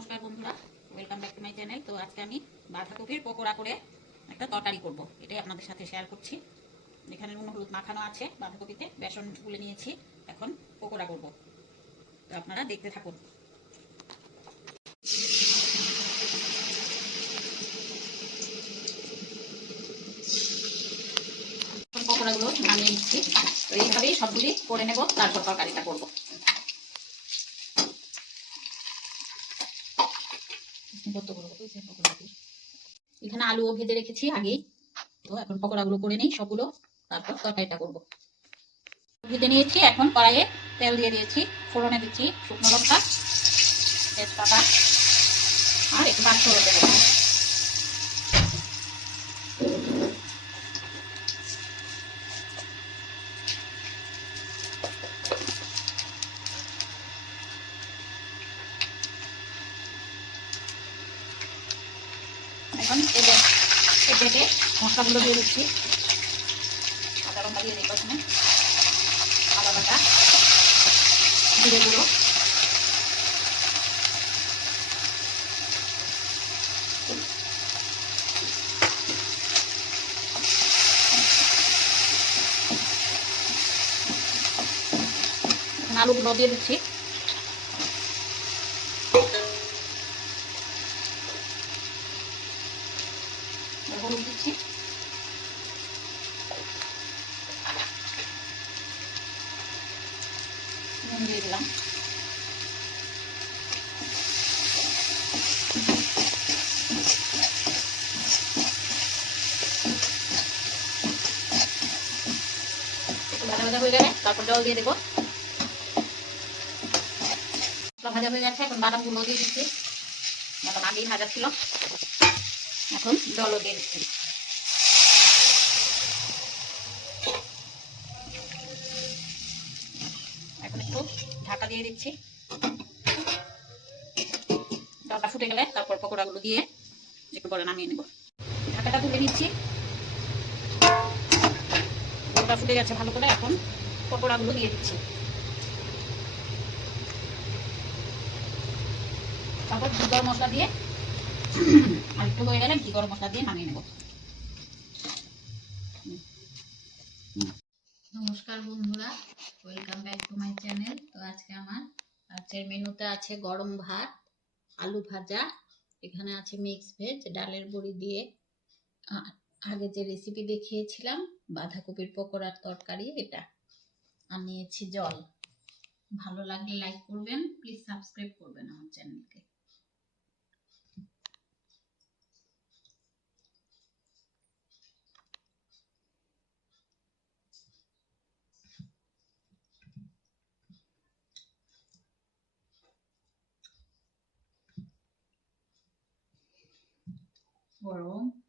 নমস্কার বন্ধুরা welcome back to my channel তো আজকে আমি বাঁধাকপির পকোড়া করে একটা তরকারি করব, এটাই আপনাদের সাথে শেয়ার করছি। এখানে নুন, হলুদ মাখানো আছে বাঁধাকপিতে, বেসন গুলে নিয়েছি, এখন পকোড়া করব। তো আপনারা দেখতে থাকুন। পকোড়াগুলো নামিয়ে নিচ্ছি। তো এইভাবেই সবগুলি করে নেব, তারপর তরকারিটা করব। হয়েছে পকোড়াগুলো? এখানে আলুও ভেজে রেখেছি আগেই। তো এখন পকোড়াগুলো করে নিই, সবগুলো তারপর তরকারিটা করব। ভেজে নিয়েছি, এখন কড়াইয়ে তেল দিয়ে দিয়েছি, ফোড়নে দিচ্ছি শুকনো লঙ্কা, তেজপাতা, আর একটু দেবো এখন তেলে কেটে মশলাগুলো দিয়ে দিচ্ছি। আদা লঙ্কা দিয়ে দিই প্রথমে। আদা বাটা গুঁড়ো। আলুগুলো দিয়ে দিচ্ছি হলুদ দিচ্ছি দিলাম ভাজা হয়ে গেলে তারপর জল দিয়ে দেবো। ভাজা হয়ে গেছে, এখন বাদামগুলো দিয়ে দিচ্ছি। বাদাম আগেই ভাজা ছিল। এখন জলও দিয়ে দিচ্ছি। দিয়ে দিচ্ছি। জলটা ফুটে গেলে তারপর পকোড়াগুলো দিয়ে একটু পরে নামিয়ে নেব। ঢাকাটা তুলে নিচ্ছি। জলটা ফুটে গেছে ভালো করে, এখন পকোড়াগুলো দিয়ে দিচ্ছি। তারপর ঘি গরম মশলা দিয়ে, আর একটু হয়ে গেলে ঘি গরম মশলা দিয়ে নামিয়ে নেব। নমস্কার বন্ধুরা welcome back to my channel তো আজকে আমার আজকের মেনুতে আছে গরম ভাত, আলু ভাজা। এখানে আছে মিক্স ভেজ ডালের বড়ি দিয়ে। আগে যে রেসিপি দেখিয়েছিলাম, বাঁধাকপির পকোড়ার তরকারি, এটা। আর নিয়েছি জল। ভালো লাগলে লাইক করবেন প্লিজ সাবস্ক্রাইব করবেন আমার চ্যানেলকে গরম